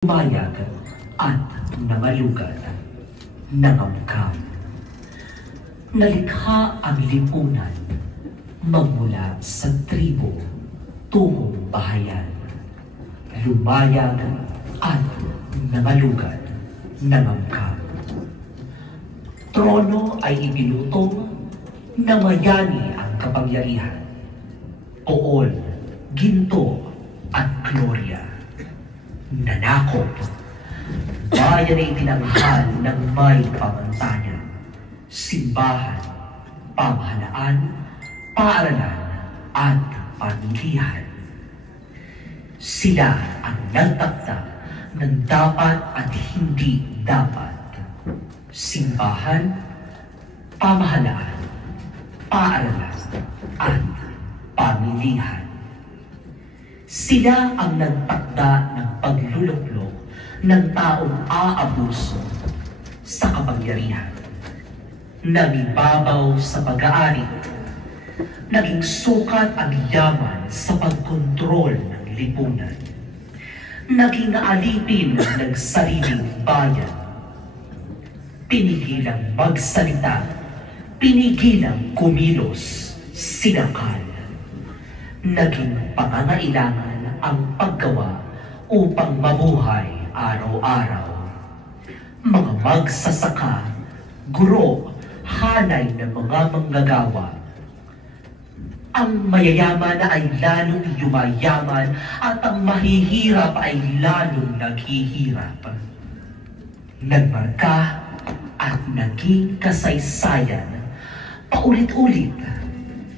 Bayag at nangalugad, nangamkam. Nalikha ang lipunan magmula sa tribo tungong bahayan. Lumayag at nangalugad, nangamkam. Trono ay ipinutong na mayani ang kapangyarihan. Pool, ginto at gloria. Nanakop, bayan ay tinanghal ng may pamantayan, simbahan, pamahalaan, paaralan, at pamilihan. Sila ang nagtakda ng dapat at hindi dapat. Simbahan, pamahalaan, paaralan, at pamilihan. Sila ang nagtakda ng pagluluklok ng taong aabuso sa kapangyarihan. Nagibabaw sa pag-aari, naging sukat ang yaman sa pagkontrol ng lipunan. Naging alipin ng sariling bayan. Pinigilang magsalita, pinigilang kumilos, sinakal. Naging pangangailangan ang paggawa upang mabuhay araw-araw. Mga magsasaka, guro, hanay ng mga manggagawa. Ang mayayaman ay lalong yumayaman at ang mahihirap ay lalong naghihirap. Nagmarka at naging kasaysayan. Paulit-ulit,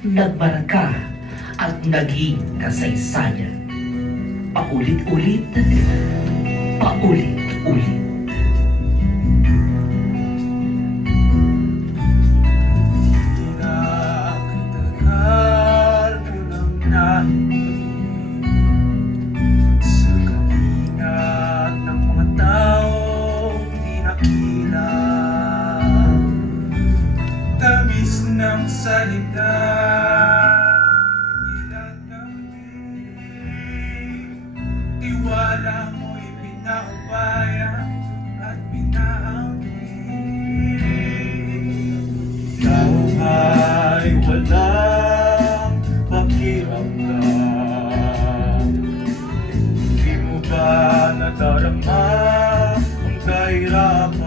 nagmarka at naging kasaysayan. Paulit-ulit, paulit-ulit. Pinakatagal ko lang nahiling sa kaminat ng mga taong di nakilang. Tamis ng salita, tiwala mo'y pinaubayan at pinaangkin. Ikaw ay walang pakiramdam. Di mo ba nadarama ang kahirapan?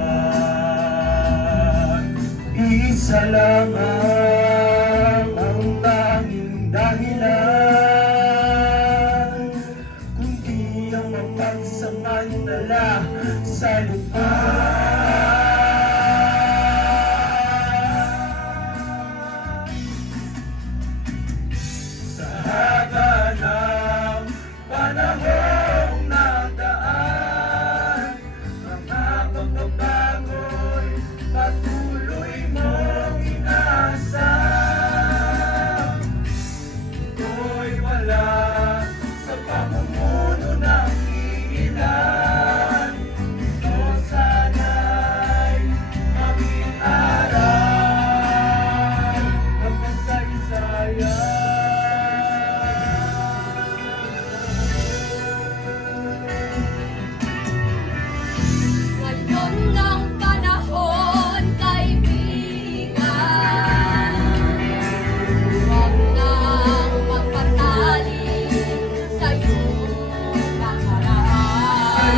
Isa lamang ang tanging dahilan, pagsamantala sa lupa. Sa haba ng panahong nagdaan, mga pagbabago'y patuloy mong inaasam. Ito'y wala sa pamumuno ng ilan. Ito sana'y maging aral ng kasaysayan. Ngayon ng panahon, kaibigan, huwag nang magpatali sa iyong nakaraan.